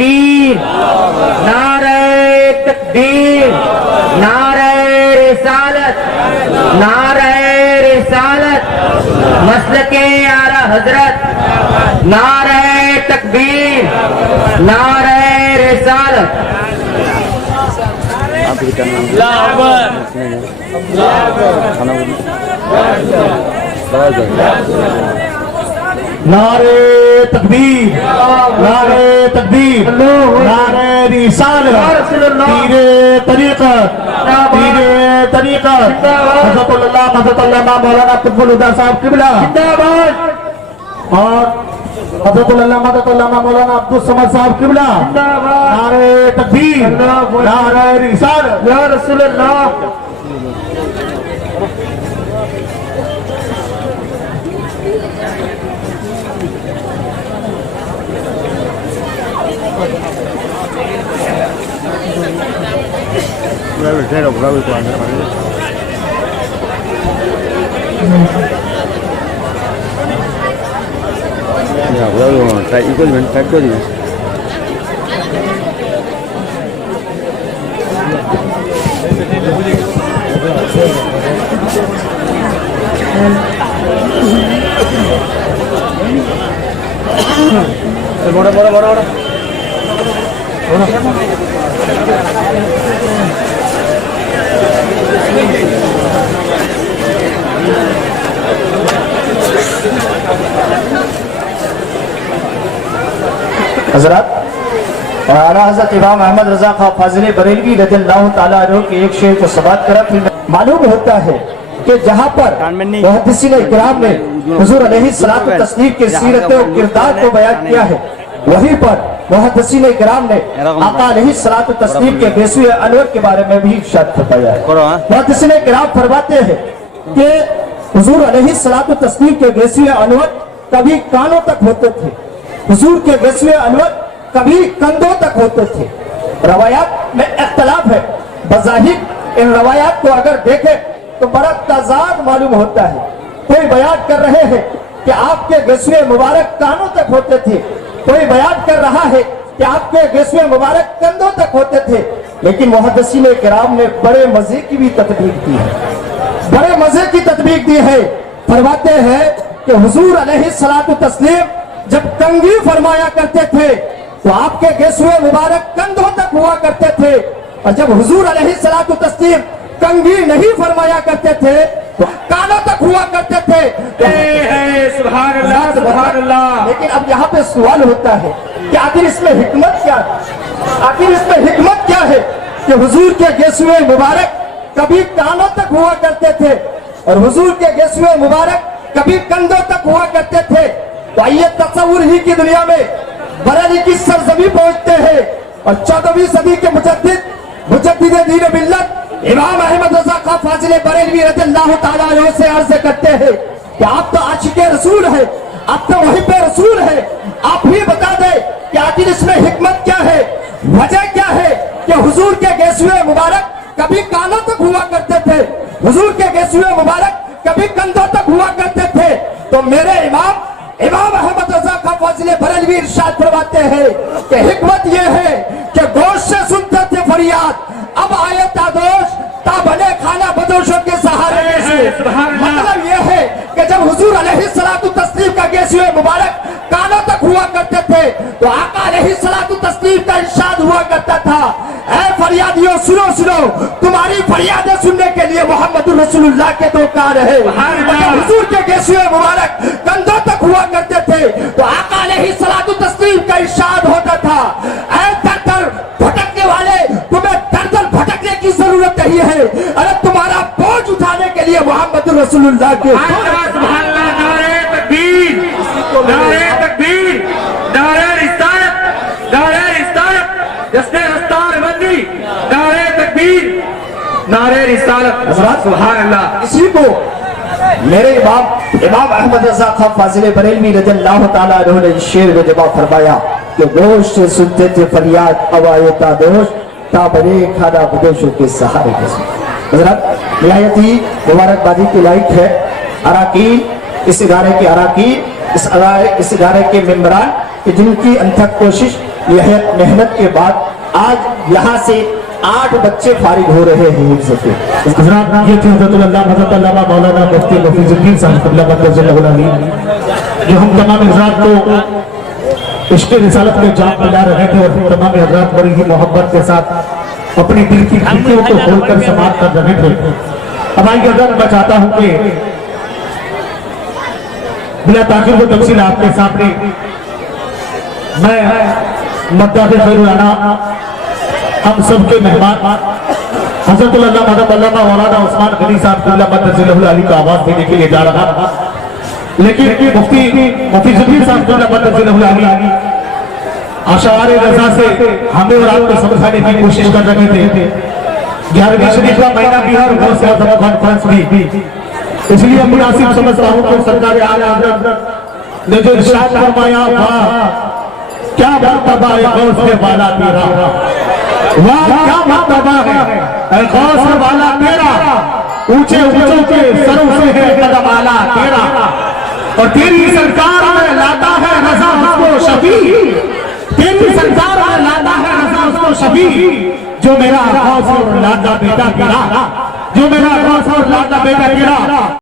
تکبیر نعرہ تکبیر نعرہ رسالت نعرہ رسالت مسلک اعلی حضرت نعرہ تکبیر نعرہ رسالت نعرہ تکبیر نعرہ تکبیر نعرہ رسالت پیر طریقت حضرت اللہ مولانا قطب الہدیٰ صاحب قبلہ اور حضرت اللہ مولانا عبد الصمد صاحب قبلہ نعرہ تکبیر نعرہ رسالت یا رسول اللہ حضرات اور اعلیٰ حضرت امام احمد رضا خان فاضل بریلوی رضی اللہ تعالیٰ عنہ کے ایک شعر کو سماعت کرا پھر معلوم ہوتا ہے کہ جہاں پر محدثین اکرام نے حضور علیہ الصلوۃ والتسلیم کے سیرت و کردار کو بیان کیا ہے، وہیں پر محدثین اکرام نے آقا علیہ الصلوۃ والتسلیم کے بیسوئے انور کے بارے میں بھی ارشاد فرمایا ہے۔ محدثین اکرام فرماتے ہیں کہ حضور علیہ الصلوۃ والتسلیم کے بیسوئے انور کبھی کانوں تک ہوتے تھے، حضور کے بیسوئے انور کبھی کندھوں تک ہوتے تھے۔ روایات میں اختلاف ہے، بظاہر ان روایات کو اگر دیکھیں تو بڑا تضاد معلوم ہوتا ہے۔ کوئی بیان کر رہے ہیں کہ آپ کے بیسوئے مبارک کانوں تک ہوتے تھے، کوئی بیان کر رہا ہے کہ آپ کے بیسوئے مبارک کندھوں تک ہوتے تھے، لیکن محدثین کرام نے بڑے مزے کی بھی تطبیق دی ہے، بڑے مزے کی تطبیق دی ہے۔ فرماتے ہیں کہ حضور علیہ الصلوۃ والتسلیم جب کنگھی فرمایا کرتے تھے تو آپ کے بیسوئے مبارک کندھوں تک ہوا کرتے تھے، اور جب حضور علیہ الصلوۃ والتسلیم کنگھی نہیں فرمایا کرتے تھے تو کانوں تک ہوا کرتے تھے۔ سبحان اللہ سبحان اللہ۔ لیکن اب یہاں پہ سوال ہوتا ہے کہ آخر اس میں حکمت کیا ہے؟ آخر اس میں حکمت کیا ہے کہ حضور کے بیسوئے مبارک کبھی کانوں تک ہوا کرتے تھے اور حضور کے بیسوئے مبارک کبھی کندھوں تک ہوا کرتے تھے؟ تو آئیے تصور ہی کی دنیا میں بریلی کی سرزمین پہنچتے ہیں اور 14ویں صدی کے مجدد دین ملت امام احمد رضا خان فاضل بریلوی رضی اللہ تعالیٰ عنہ سے عرض کرتے ہیں کہ آپ تو عاشق رسول ہیں، آپ تو محب رسول ہیں، آپ ہی بتا دیں کہ آخر اس میں حکمت کیا ہے، وجہ کیا ہے کہ حضور کے بیسوئے مبارک کبھی کانوں تک ہوا کرتے تھے، حضور کے بیسوئے مبارک کبھی کندھوں تک ہوا کرتے تھے؟ تو میرے امام احمد رضا خان فاضل بریلوی ارشاد فرماتے ہیں کہ حکمت یہ ہے کہ گوشت سے سنتے تھے فریاد، اب آئے تادوش تا بنے کھانا بدوشوں کے سہارے سے۔ مطلب یہ ہے کہ جب حضور علیہ الصلوۃ والتسلیم کا بیسوئے مبارک کانوں تک ہوا کرتے تھے تو آقا علیہ الصلوۃ والتسلیم کا ارشاد ہوا کرتا تھا، اے فریادیوں سنو سنو، تمہاری فریادیں سننے کے لیے محمد رسول اللہ کے دو کان ہیں۔ جب حضور کے بیسوئے مبارک کندھوں تک ہوا کرتے تھے تو آقا علیہ الصلوۃ والتسلیم کا ارشاد ہوتا تھا، اے در در بھٹکنے والے، تمہیں در در بھٹکنے کی ضرورت نہیں ہے، ارے تمہارا بوجھ اٹھانے کے لیے محمد رسول اللہ کے سبحان اللہ۔ نعرہ تکبیر نعرہ تکبیر نعرہ رسالت نعرہ رسالت جس نے رستار بندی نعرہ تکبیر نعرہ رسالت سبحان اللہ۔ اسی کو میرے امام احمد رضا خان فاضل بریلوی رضی اللہ تعالیٰ عنہ نے شعر میں جمع فرمایا کہ گوشت سے سنتے تھے فریاد، اب آئے تادوش تا بنے کھانا بدوشوں کے سہارے کے۔ حضرت نہایت ہی مبارکبادی کی لائق ہے اراکین، اس ادارے کے اراکین، اس ادارے کے ممبران کہ جن کی انتھک کوشش محنت کے بعد آج یہاں سے 8 بچے فارغ ہو رہے ہیں حفظ سے۔ حضرات یہ تھے حضرت حضرت علامہ مولانا مفتی حفیظ الدین صاحب اللہ مدرجہ علی، جو ہم تمام حضرات کو عشق رسالت میں جام پلا رہے تھے، اور تمام حضرات بڑی ہی محبت کے ساتھ اپنی دل کی کھڑکیوں کو کھول کر سماعت کر رہے تھے۔ اب آئیے حضرت میں چاہتا ہوں کہ بلا تاخیر و تفصیل آپ کے سامنے میں مداح خیر الانام ہم سب کے مہمان حضرت علامہ مولانا عثمان غنی صاحب اللہ مدرجہ علی کا آواز دینے کے لیے جا رہا تھا، لیکن مفتی حفیظ الدین صاحب اللہ مدرجہ علی اشعار رضا سے ہمیں اور آپ کو سمجھانے کی کوشش کر رہے تھے۔ 11ویں شریف کا مہینہ بھی ہے اور غوث اعظم کانفرنس بھی، اس لیے مناسب سمجھتا ہوں کہ سرکار اعلی حضرت نے جو ارشاد فرمایا، واہ کیا مرتبہ ہے غوث والا تیرا، واہ کیا مرتبہ ہے اے غوث والا تیرا، اونچے اونچوں کے سروں سے ہے قدم اعلیٰ تیرا، اور تیری سرکار میں لاتا ہے رضا اس کو شفیع، تیری سرکار میں لاتا ہے رضا اس کو شفیع، جو میرا غوث اور لاڈلا بیٹا تیرا، جو میرا غوث اور لاڈلا بیٹا تیرا